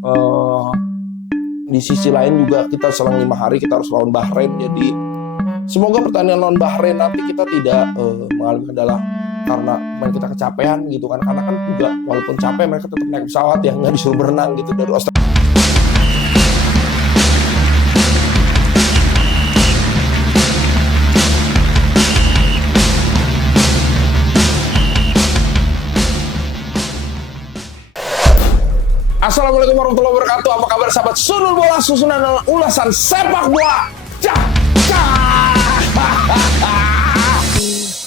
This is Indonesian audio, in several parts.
Eh, di sisi lain juga kita selang 5 hari kita harus lawan Bahrain. Jadi semoga pertandingan lawan Bahrain nanti kita tidak mengalami kendala karena main kita kecapean gitu kan. Karena kan juga walaupun capek mereka tetap naik pesawat ya, nggak disuruh berenang gitu dari Australia. Assalamualaikum warahmatullahi wabarakatuh. Apa kabar sahabat Sunul Bola, susunan ulasan sepak bola. Cah, cah.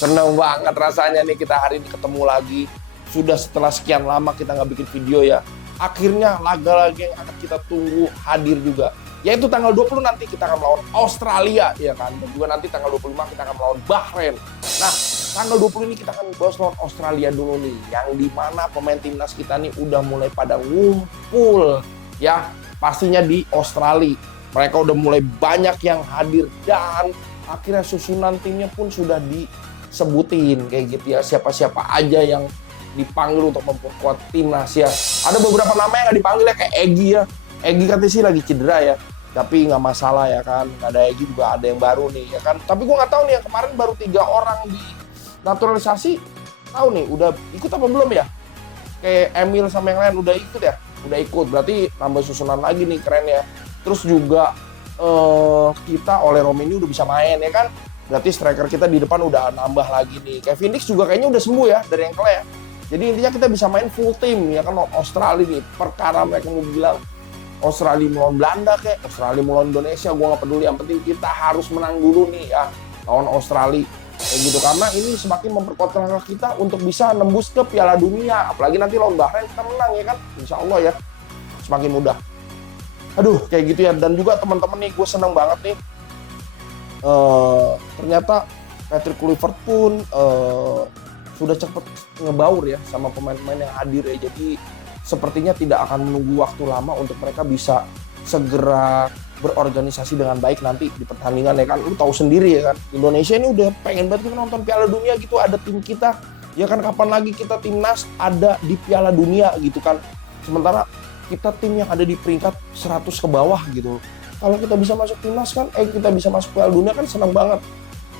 Senang banget rasanya nih kita hari ini ketemu lagi. Sudah setelah sekian lama kita nggak bikin video ya. Akhirnya laga-laga yang akan kita tunggu hadir juga. Yaitu tanggal 20 nanti kita akan melawan Australia ya kan. Dan juga nanti tanggal 25 kita akan melawan Bahrain. Nah, tanggal 20 ini kita akan bahas lawan Australia dulu nih, yang dimana pemain timnas kita nih udah mulai pada ngumpul ya, pastinya di Australia. Mereka udah mulai banyak yang hadir dan akhirnya susunan timnya pun sudah disebutin kayak gitu ya, siapa-siapa aja yang dipanggil untuk memperkuat timnas ya. Ada beberapa nama yang nggak dipanggil ya, kayak Egy ya. Egy katanya sih lagi cedera ya, tapi nggak masalah ya kan. Nggak ada Egy juga ada yang baru nih ya kan. Tapi gue nggak tahu nih, yang kemarin baru 3 orang di naturalisasi, tahu nih udah ikut apa belum ya? Kayak Emil sama yang lain udah ikut ya? Udah ikut, berarti tambah susunan lagi nih, keren ya. Terus juga kita oleh Romeni udah bisa main ya kan? Berarti striker kita di depan udah nambah lagi nih. Kayak Phoenix juga kayaknya udah sembuh ya dari ankle ya. Jadi intinya kita bisa main full team ya kan, Australia nih. Perkara mereka mau bilang Australia melawan Belanda kayak Australia melawan Indonesia, gue nggak peduli. Yang penting kita harus menang dulu nih ya lawan Australia. Kayak gitu, karena ini semakin memperkuat langkah kita untuk bisa nembus ke Piala Dunia. Apalagi nanti lawan Bahrain kita menang ya kan, insya Allah ya, semakin mudah. Aduh, kayak gitu ya. Dan juga teman-teman nih, gue senang banget nih, ternyata Patrick Kluivert pun sudah cepet ngebaur ya sama pemain-pemain yang hadir ya. Jadi sepertinya tidak akan menunggu waktu lama untuk mereka bisa segera berorganisasi dengan baik nanti di pertandingan ya kan. Lu tahu sendiri ya kan, Indonesia ini udah pengen banget kita nonton Piala Dunia gitu, ada tim kita ya kan. Kapan lagi kita timnas ada di Piala Dunia gitu kan, sementara kita tim yang ada di peringkat 100 ke bawah gitu. Kalau kita bisa masuk timnas kan, kita bisa masuk Piala Dunia kan, senang banget.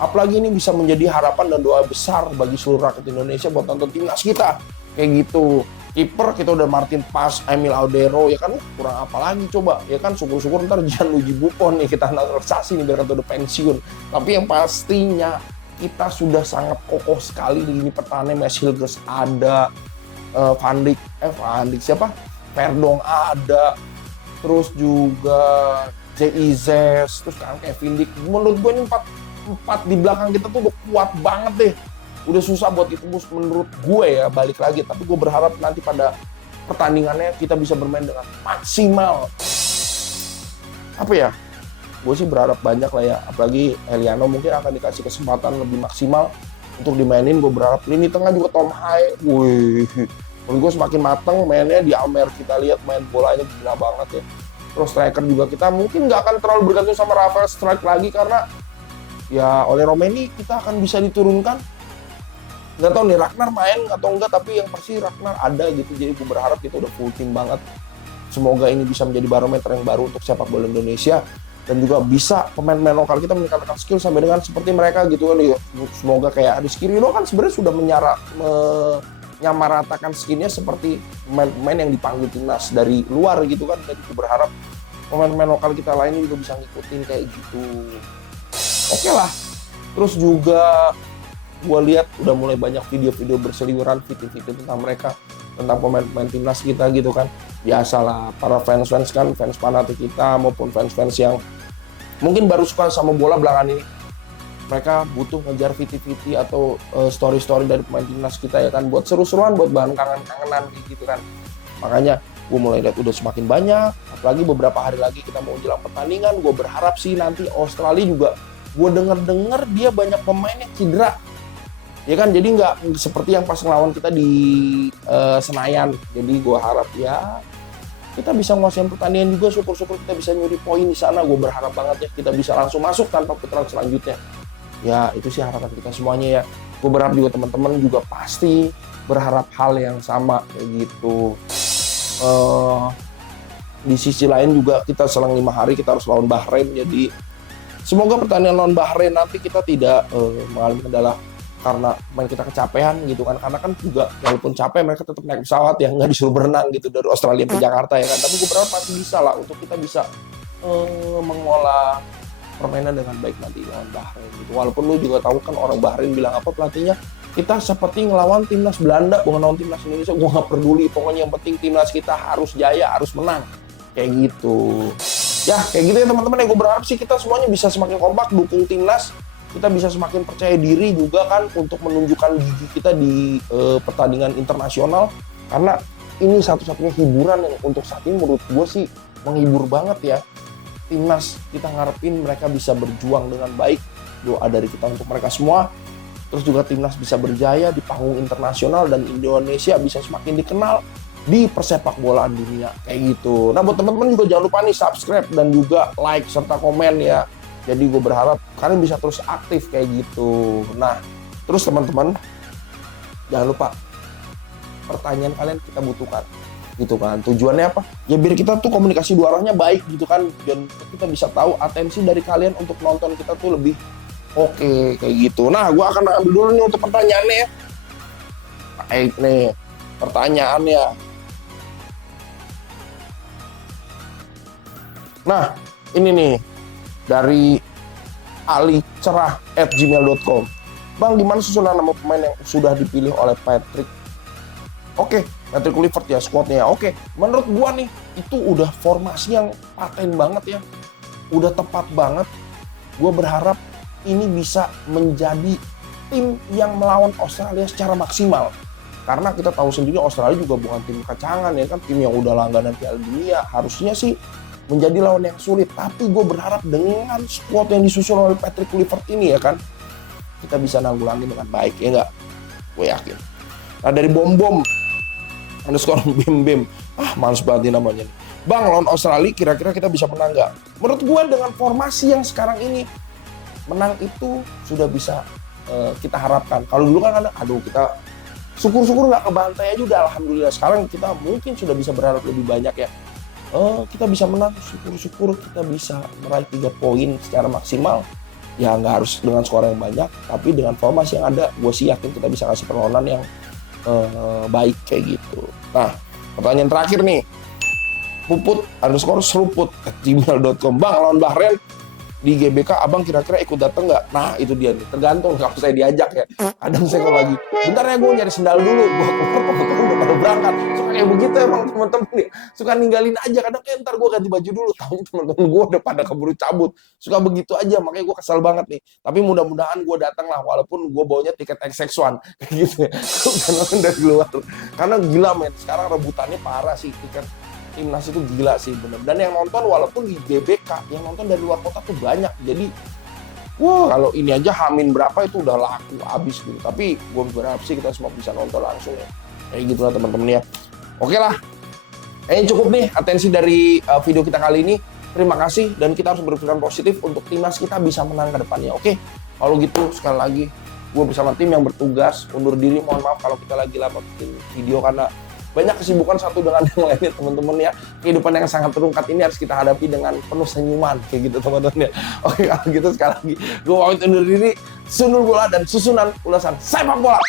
Apalagi ini bisa menjadi harapan dan doa besar bagi seluruh rakyat Indonesia buat nonton timnas kita kayak gitu. Kiper kita udah Martin Pas, Emil Audero ya kan, kurang apa lagi coba ya kan. Syukur-syukur ntar Gianluigi Buffon nih kita naturalisasi nih biar kata udah pensiun. Tapi yang pastinya kita sudah sangat kokoh sekali di lini pertahanan. Mes Hilgers ada, Van Dijk siapa? Verdong ada, terus juga J.I.Z, terus sekarang Kevin Dijk. Menurut gue ini empat di belakang kita tuh udah kuat banget deh. Udah susah buat ditembus menurut gue ya, balik lagi. Tapi gue berharap nanti pada pertandingannya kita bisa bermain dengan maksimal. Apa ya, gue sih berharap banyak lah ya. Apalagi Eliano mungkin akan dikasih kesempatan lebih maksimal untuk dimainin. Gue berharap lini tengah juga Tom Hai. Wih, menurut gue semakin mateng mainnya di Amer. Kita lihat main bolanya gila banget ya. Terus striker juga kita mungkin nggak akan terlalu bergantung sama Rafael Struijk lagi, karena ya oleh Romeni kita akan bisa diturunkan. Nggak tahu nih Ragnar main atau enggak, tapi yang pasti Ragnar ada gitu. Jadi gue berharap kita udah full team banget. Semoga ini bisa menjadi barometer yang baru untuk sepak bola Indonesia, dan juga bisa pemain-pemain lokal kita meningkatkan skill sampai dengan seperti mereka gitu kan. Semoga kayak Rizky Ridho kan sebenarnya sudah menyamaratakan skillnya seperti pemain-pemain yang dipanggil timnas dari luar gitu kan. Jadi gue berharap pemain-pemain lokal kita lainnya juga bisa ngikutin kayak gitu. Oke lah. Terus juga gue lihat udah mulai banyak video-video berseliweran, video-video tentang mereka, tentang pemain-pemain timnas kita gitu kan. Biasalah, para fans-fans kan, fans fanatik kita maupun fans-fans yang mungkin baru suka sama bola belakangan ini, mereka butuh ngejar viti-viti atau story-story dari pemain timnas kita ya kan, buat seru-seruan, buat bahan kangen-kangenan gitu kan. Makanya gue mulai lihat udah semakin banyak. Apalagi beberapa hari lagi kita mau jelang pertandingan. Gue berharap sih nanti Australia juga, gue denger dia banyak pemain yang cedera ya kan, jadi nggak seperti yang pas ngelawan kita di Senayan. Jadi gue harap ya kita bisa nguasain pertandingan juga, syukur-syukur kita bisa nyuri poin di sana. Gue berharap banget ya kita bisa langsung masuk tanpa putaran selanjutnya. Ya itu sih harapan kita semuanya ya. Gue berharap juga teman-teman juga pasti berharap hal yang sama kayak gitu. di sisi lain juga kita selang 5 hari kita harus lawan Bahrain. Jadi semoga pertandingan lawan Bahrain nanti kita tidak mengalami kendala karena main kita kecapean gitu kan. Karena kan juga walaupun capek mereka tetap naik pesawat ya, nggak disuruh berenang gitu dari Australia ke Jakarta ya kan. Tapi gue berharap masih bisa lah untuk kita bisa mengolah permainan dengan baik nanti lawan Bahrain gitu. Walaupun lu juga tahu kan orang Bahrain bilang apa pelatihnya, kita seperti ngelawan timnas Belanda bukan lawan timnas Indonesia. Gue nggak peduli, pokoknya yang penting timnas kita harus jaya, harus menang kayak gitu ya. Kayak gitu ya teman-teman ya. Gue berharap sih kita semuanya bisa semakin kompak dukung timnas, kita bisa semakin percaya diri juga kan untuk menunjukkan gigi kita di pertandingan internasional, karena ini satu-satunya hiburan yang untuk saat ini menurut gue sih menghibur banget ya. Timnas kita ngarepin mereka bisa berjuang dengan baik, doa dari kita untuk mereka semua. Terus juga timnas bisa berjaya di panggung internasional dan Indonesia bisa semakin dikenal di persepak bolaan dunia kayak gitu. Nah buat teman-teman juga jangan lupa nih subscribe dan juga like serta komen ya. Jadi gue berharap kalian bisa terus aktif kayak gitu. Nah terus teman-teman jangan lupa pertanyaan kalian kita butuhkan gitu kan. Tujuannya apa? Ya biar kita tuh komunikasi dua arahnya baik gitu kan, dan kita bisa tahu atensi dari kalian untuk nonton kita tuh lebih oke kayak gitu. Nah gue akan ambil dulu nih untuk pertanyaannya ya. Baik nih pertanyaannya. Nah, ini nih dari alicerah@gmail.com. Bang, gimana susunan nama pemain yang sudah dipilih oleh Patrick? Oke, Patrick Kluivert ya squadnya. Oke, menurut gua nih itu udah formasi yang paten banget ya. Udah tepat banget. Gua berharap ini bisa menjadi tim yang melawan Australia secara maksimal. Karena kita tahu sendiri Australia juga bukan tim kacangan ya kan, tim yang udah langganan Piala Dunia. Harusnya sih menjadi lawan yang sulit, tapi gue berharap dengan squad yang disusun oleh Patrick Kluivert ini ya kan, kita bisa nanggulangi dengan baik ya nggak? Gue yakin. Nah dari bom underscore bim males banget namanya nih. Bang, lawan Australia kira-kira kita bisa menang nggak? Menurut gue dengan formasi yang sekarang ini menang itu sudah bisa kita harapkan. Kalau dulu kan aduh kita syukur-syukur nggak kebantai aja udah alhamdulillah. Sekarang kita mungkin sudah bisa berharap lebih banyak ya. Kita bisa menang, syukur-syukur kita bisa meraih 3 poin secara maksimal. Ya nggak harus dengan skor yang banyak, tapi dengan formasi yang ada, gue sih yakin kita bisa kasih perlawanan yang baik kayak gitu. Nah, pertanyaan terakhir nih, puput_seruput@gmail.com. Bang, lawan Bahrain di GBK, abang kira-kira ikut datang nggak? Nah itu dia nih, tergantung kalau saya diajak ya. Kadang saya kalau lagi, bentar ya gue nyari sendal dulu, gue keluar teman-teman udah pada berangkat. Suka kayak begitu emang teman-teman nih, suka ninggalin aja. Kadang kayak ntar gue ganti baju dulu, tahu teman-teman gue udah pada keburu cabut. Suka begitu aja, makanya gue kesal banget nih. Tapi mudah-mudahan gue datang lah, walaupun gue bawanya tiket XX1 kayak gitu ya. Karena dari luar, karena gila men, sekarang rebutannya parah sih tiket timnas itu gila sih bener. Dan yang nonton walaupun di GBK, yang nonton dari luar kota tuh banyak. Jadi, wah kalau ini aja Hamin berapa itu udah laku abis gitu. Tapi gue berharap sih kita semua bisa nonton langsung ya. Kayak gitu lah teman-teman ya. Oke lah, cukup nih atensi dari video kita kali ini. Terima kasih dan kita harus berpikiran positif untuk timnas kita bisa menang ke depannya. Oke, kalau gitu sekali lagi gue bersama tim yang bertugas undur diri. Mohon maaf kalau kita lagi lama bikin video karena banyak kesibukan satu dengan yang lainnya teman-teman ya. Kehidupan yang sangat terungkat ini harus kita hadapi dengan penuh senyuman kayak gitu teman-teman ya. Oke kalau gitu sekali lagi gue pamit undur diri. Sunul bola dan susunan ulasan sepak bola.